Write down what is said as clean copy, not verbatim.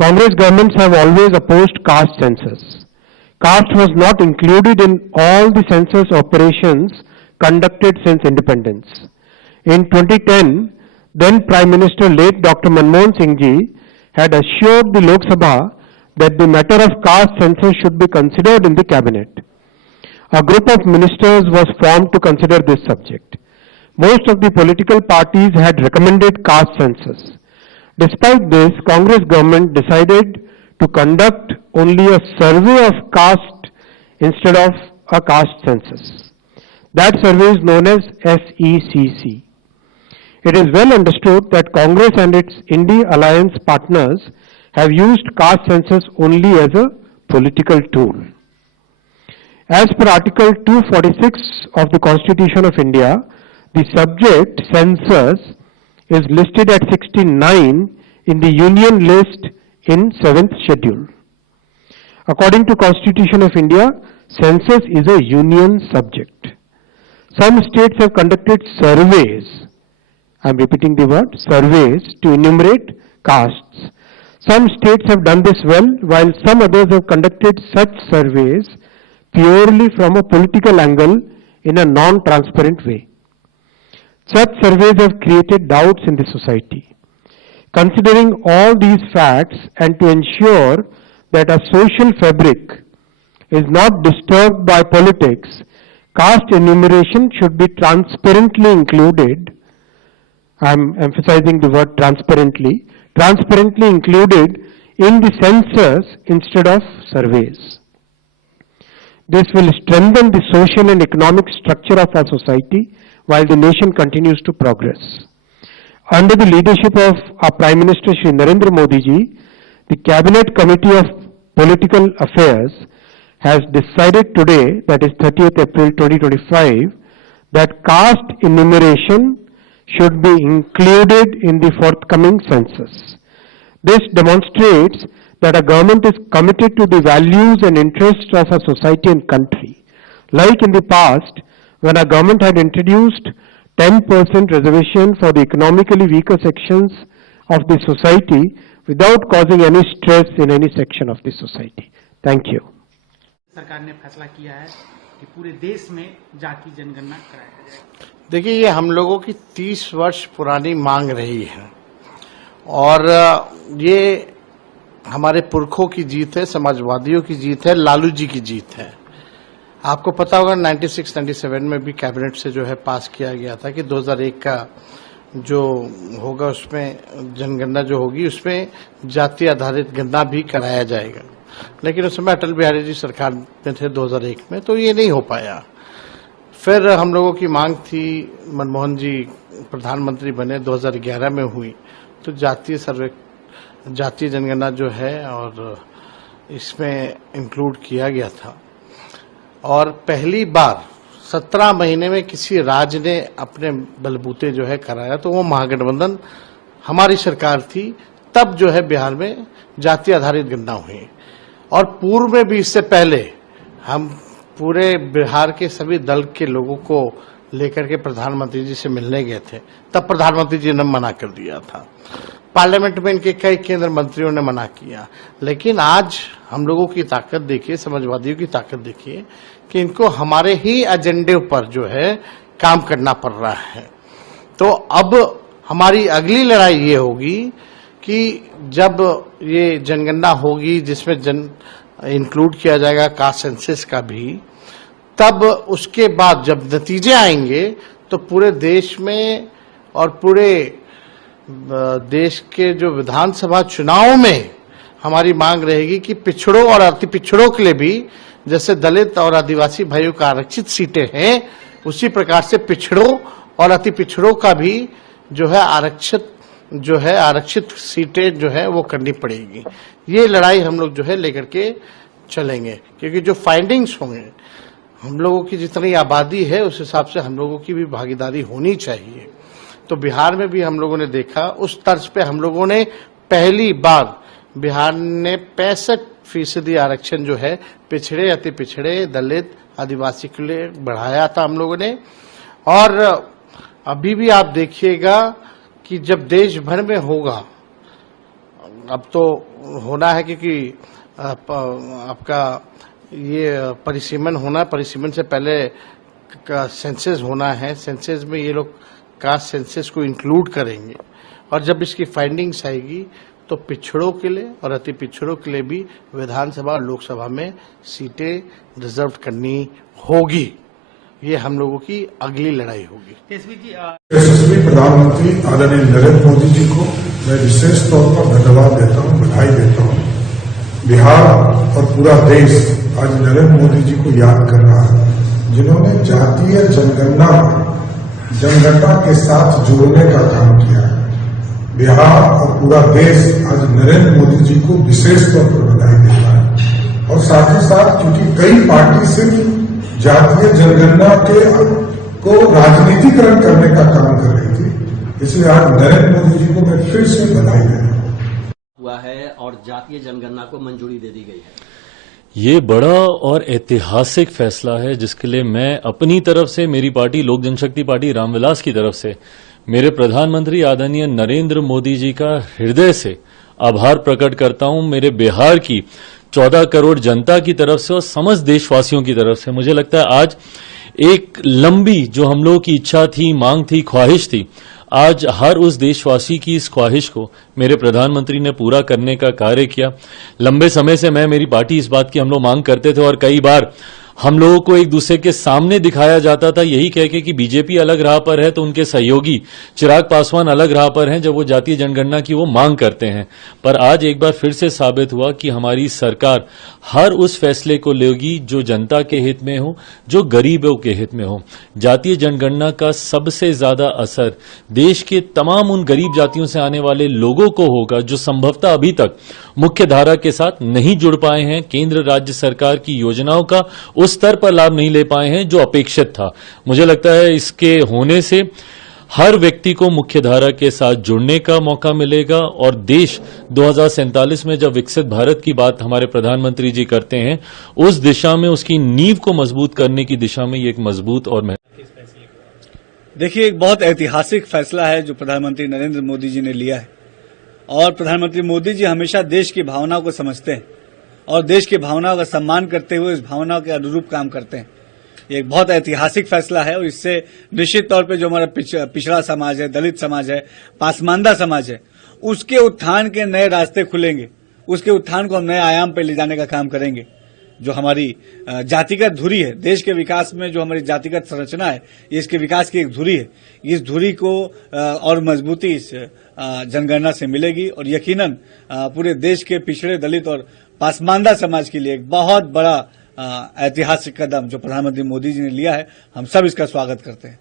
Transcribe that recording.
Congress governments have always opposed caste census. Caste was not included in all the census operations conducted since independence. In 2010, then Prime Minister late Dr. Manmohan Singh ji had assured the Lok Sabha that the matter of caste census should be considered in the cabinet. A group of ministers was formed to consider this subject. Most of the political parties had recommended caste census. Despite this, Congress government decided to conduct only a survey of caste instead of a caste census. That survey is known as SECC. It is well understood that Congress and its India alliance partners have used caste census only as a political tool. As per Article 246 of the Constitution of India, the subject census is listed at 69 in the Union list in 7th schedule. According to Constitution of India, census is a union subject. Some states have conducted surveys, I am repeating the word, surveys to enumerate castes. Some states have done this well, while some others have conducted such surveys purely from a political angle in a non-transparent way. Such surveys have created doubts in the society. Considering all these facts and to ensure that a social fabric is not disturbed by politics, caste enumeration should be transparently included. I am emphasizing the word transparently included in the census instead of surveys. This will strengthen the social and economic structure of our society while the nation continues to progress. Under the leadership of our Prime Minister Shri Narendra Modi ji, the Cabinet Committee of Political Affairs has decided today, that is 30th April 2025, that caste enumeration should be included in the forthcoming census. This demonstrates that a government is committed to the values and interests of a society and country. Like in the past, when a government had introduced 10% reservation for the economically weaker sections of the society without causing any stress in any section of the society. Thank you. सरकार ने फैसला किया है कि पूरे देश में जाति जनगणना कराया जाए। देखिए, ये हम लोगों की 30 वर्ष पुरानी मांग रही है और ये हमारे पुरखों की जीत है, समाजवादियों की जीत है, लालू जी की जीत है। आपको पता होगा 96-97 में भी कैबिनेट से जो है पास किया गया था कि 2001 का जो होगा उसमें जनगणना जो होगी उसमें जाति आधारित गणना भी कराया जाएगा, लेकिन उस समय अटल बिहारी जी सरकार में थे 2001 में, तो ये नहीं हो पाया। फिर हम लोगों की मांग थी, मनमोहन जी प्रधानमंत्री बने 2011 में हुई, तो जातीय जनगणना जो है और इसमें इंक्लूड किया गया था और पहली बार 17 महीने में किसी राज्य ने अपने बलबूते जो है कराया, तो वो महागठबंधन हमारी सरकार थी। तब जो है बिहार में जाति आधारित गणना हुई और पूर्व में भी इससे पहले हम पूरे बिहार के सभी दल के लोगों को लेकर के प्रधानमंत्री जी से मिलने गए थे, तब प्रधानमंत्री जी ने मना कर दिया था। पार्लियामेंट में इनके कई केंद्र मंत्रियों ने मना किया, लेकिन आज हम लोगों की ताकत देखिए, समाजवादियों की ताकत देखिए कि इनको हमारे ही एजेंडे पर जो है काम करना पड़ रहा है। तो अब हमारी अगली लड़ाई ये होगी कि जब ये जनगणना होगी जिसमें इंक्लूड किया जाएगा कास्ट सेंसस का भी, तब उसके बाद जब नतीजे आएंगे तो पूरे देश में और पूरे देश के जो विधानसभा चुनाव में हमारी मांग रहेगी कि पिछड़ों और अति पिछड़ों के लिए भी, जैसे दलित और आदिवासी भाइयों का आरक्षित सीटें हैं, उसी प्रकार से पिछड़ों और अति पिछड़ों का भी जो है आरक्षित सीटें जो है वो करनी पड़ेगी। ये लड़ाई हम लोग जो है लेकर के चलेंगे, क्योंकि जो फाइंडिंग्स होंगे, हम लोगों की जितनी आबादी है उस हिसाब से हम लोगों की भी भागीदारी होनी चाहिए। तो बिहार में भी हम लोगों ने देखा, उस तर्ज पे हम लोगों ने पहली बार बिहार ने 65% आरक्षण जो है पिछड़े, अति पिछड़े, दलित, आदिवासी के लिए बढ़ाया था हम लोगों ने। और अभी भी आप देखिएगा कि जब देश भर में होगा अब तो होना है क्योंकि आपका ये परिसीमन होना, परिसीमन से पहले का सेंसस होना है। सेंसस में ये लोग कास्ट सेंसस को इंक्लूड करेंगे और जब इसकी फाइंडिंग्स आएगी तो पिछड़ों के लिए और अति पिछड़ों के लिए भी विधानसभा और लोकसभा में सीटें रिजर्व करनी होगी। ये हम लोगों की अगली लड़ाई होगी। तेजस्वी जी यशस्वी प्रधानमंत्री आदरणीय नरेंद्र मोदी जी को मैं विशेष तौर पर धन्यवाद देता हूं, बधाई देता हूं। बिहार और पूरा देश आज नरेंद्र मोदी जी को याद कर रहा है, जिन्होंने जातीय जनगणना के साथ जोड़ने का काम किया है। बिहार और पूरा देश आज नरेंद्र मोदी जी को विशेष तौर पर बधाई देता है और साथ ही साथ क्योंकि कई पार्टी सिर्फ जातीय जनगणना को राजनीतिकरण करने का काम कर रही थी, इसलिए आज नरेंद्र मोदी जी को मैं फिर से बधाई दे रहा हूं। हुआ है और जातीय जनगणना को मंजूरी दे दी गई है। ये बड़ा और ऐतिहासिक फैसला है जिसके लिए मैं अपनी तरफ से, मेरी पार्टी लोक जनशक्ति पार्टी रामविलास की तरफ से मेरे प्रधानमंत्री आदरणीय नरेंद्र मोदी जी का हृदय से आभार प्रकट करता हूं। मेरे बिहार की 14 करोड़ जनता की तरफ से और समस्त देशवासियों की तरफ से मुझे लगता है आज एक लंबी जो हम लोगों की इच्छा थी, मांग थी, ख्वाहिश थी, आज हर उस देशवासी की इस ख्वाहिश को मेरे प्रधानमंत्री ने पूरा करने का कार्य किया। लंबे समय से मेरी पार्टी इस बात की हम लोग मांग करते थे और कई बार हम लोगों को एक दूसरे के सामने दिखाया जाता था यही कह के कि बीजेपी अलग राह पर है तो उनके सहयोगी चिराग पासवान अलग राह पर हैं जब वो जातीय जनगणना की वो मांग करते हैं। पर आज एक बार फिर से साबित हुआ कि हमारी सरकार हर उस फैसले को लेगी जो जनता के हित में हो, जो गरीबों के हित में हो। जातीय जनगणना का सबसे ज्यादा असर देश के तमाम उन गरीब जातियों से आने वाले लोगों को होगा जो संभवतः अभी तक मुख्य धारा के साथ नहीं जुड़ पाए हैं, केंद्र राज्य सरकार की योजनाओं का उस स्तर पर लाभ नहीं ले पाए हैं जो अपेक्षित था। मुझे लगता है इसके होने से हर व्यक्ति को मुख्य धारा के साथ जुड़ने का मौका मिलेगा और देश 2047 में जब विकसित भारत की बात हमारे प्रधानमंत्री जी करते हैं उस दिशा में, उसकी नींव को मजबूत करने की दिशा में ये एक मजबूत और देखिए, एक बहुत ऐतिहासिक फैसला है जो प्रधानमंत्री नरेंद्र मोदी जी ने लिया है और प्रधानमंत्री मोदी जी हमेशा देश की भावनाओं को समझते हैं और देश की भावनाओं का सम्मान करते हुए इस भावनाओं के अनुरूप काम करते हैं। ये एक बहुत ऐतिहासिक फैसला है और इससे निश्चित तौर पे जो हमारा पिछड़ा समाज है, दलित समाज है, पासमानदा समाज है, उसके उत्थान के नए रास्ते खुलेंगे। उसके उत्थान को हम नए आयाम पे ले जाने का काम करेंगे। जो हमारी जातिगत धुरी है, देश के विकास में जो हमारी जातिगत संरचना है, ये इसके विकास की एक धुरी है। इस धुरी को और मजबूती इस जनगणना से मिलेगी और यकीनन पूरे देश के पिछड़े, दलित और पासमानदा समाज के लिए एक बहुत बड़ा ऐतिहासिक कदम जो प्रधानमंत्री मोदी जी ने लिया है, हम सब इसका स्वागत करते हैं।